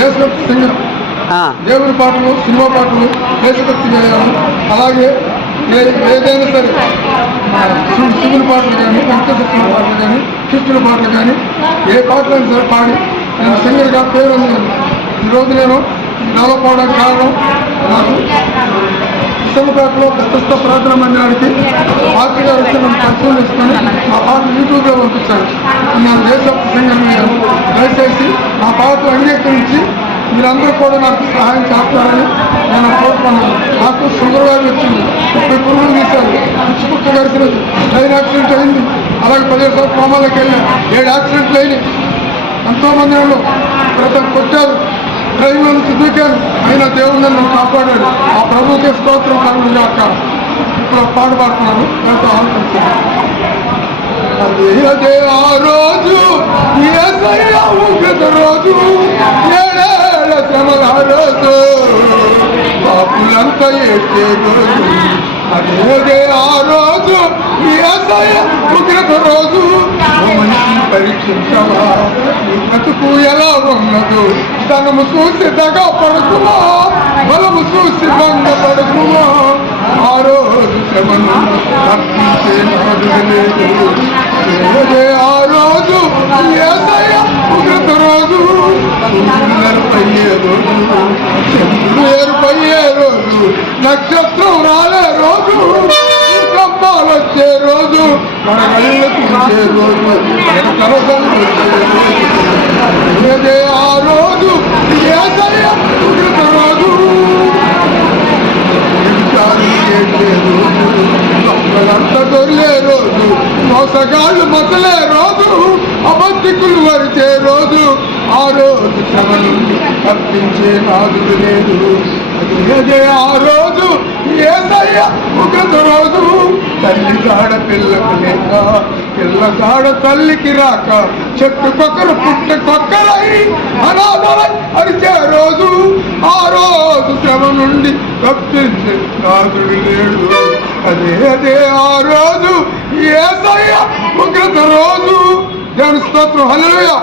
దేశభక్తి సింగర్, దేవుడి పాటలు, సినిమా పాటలు, దేశభక్తి గేయాలు, అలాగే ఏదైనా సరే శివుని పాటలు కానీ, వెంకటేశ్వర పాటలు కానీ, కృష్ణుడి పాటలు కానీ, ఏ పాటలైనా సరే పాడి నేను సింగర్గా పేరు అందినాను. ఈరోజు నేను డెవలప్ అవడానికి కారణం నాకు విశాఖపేటలో పెద్ద ప్రార్థన మందిరానికి పార్టీ గారు వచ్చి నన్ను పరిచయం చేసుకొని ఆ పాటలు యూట్యూబ్లో పంపించాను. నేను దేశభక్తి సింగర్ అయ్యాను. దయచేసి నా పాటలు అంగీకరించి మీరందరూ కూడా నాకు సహాయం చేస్తారని నేను కోరుకున్నాను. నాకు షుగర్ వ్యాధి వచ్చింది, 30 పురుగులు తీశారు, పిచ్చిపుక్క గడిచినది, ట్రైన్ యాక్సిడెంట్ అయింది. అలాగే 15 సార్లు కోమాలోకి వెళ్ళాను, 7 యాక్సిడెంట్లు అయినాయి. ఎంతోమంది వాళ్ళు ప్రతి కొట్టారు, ట్రైన్లో నుంచి దూకాను, అయినా దేవుడు నన్ను కాపాడాడు. ఆ ప్రభుకే స్తోత్రం కలుగును గాక. ఇప్పుడు పాట పాడుతున్నాను, ఎంతో ఆలోచించాను. అదే ఆ రోజు రోజు ఏడేళ్ల శ్రమల రోజు పాపులంతా ఏడ్చే రోజు. అదే ఆ రోజు ఉగ్రత రోజు. మనిషిని పరీక్షించవా, నీ బ్రతుకు ఎలా ఉన్నదో. ధనము చూసి దగా పడుకుమా, బలము చూసి భంగ పడుకుమా. ఆ రోజు శ్రమను తప్పించే లేదు. అదే ఆ రోజు ఉగ్రత రోజు. పయ్యే రోజు, చంద్రుడు ఏర్పయ్యే రోజు, నక్షత్రం రాలే రోజు, కంపాలు వచ్చే రోజు, మన కళ్ళకు వచ్చే రోజు, మన కలసలు వచ్చే రోజు. అదే ఆ రోజు ఉగ్రత రోజు. దొంగలంతా దొరిలే రోజు, మోసగాళ్ళు మొదలే రోజు, అబద్ధికులు వరిచే రోజు. ఆ రోజు శ్రమ నుండి తప్పించే నాదుడు లేదు. అదే ఆ రోజు యేసయ్య ఉగ్రత రోజు. తల్లి గాడ పిల్లకు లేక, పిల్ల గాడ తల్లికి రాక, చెట్టుకొక్కరు పుట్టకొక్కరై అనాథలై అరిచే రోజు. ఆ రోజు శ్రమ నుండి తప్పించే నాదుడు లేడు. అదే ఆ రోజు యేసయ్య ఉగ్రత రోజు. దేవుని స్తోత్రం. హల్లెలూయా.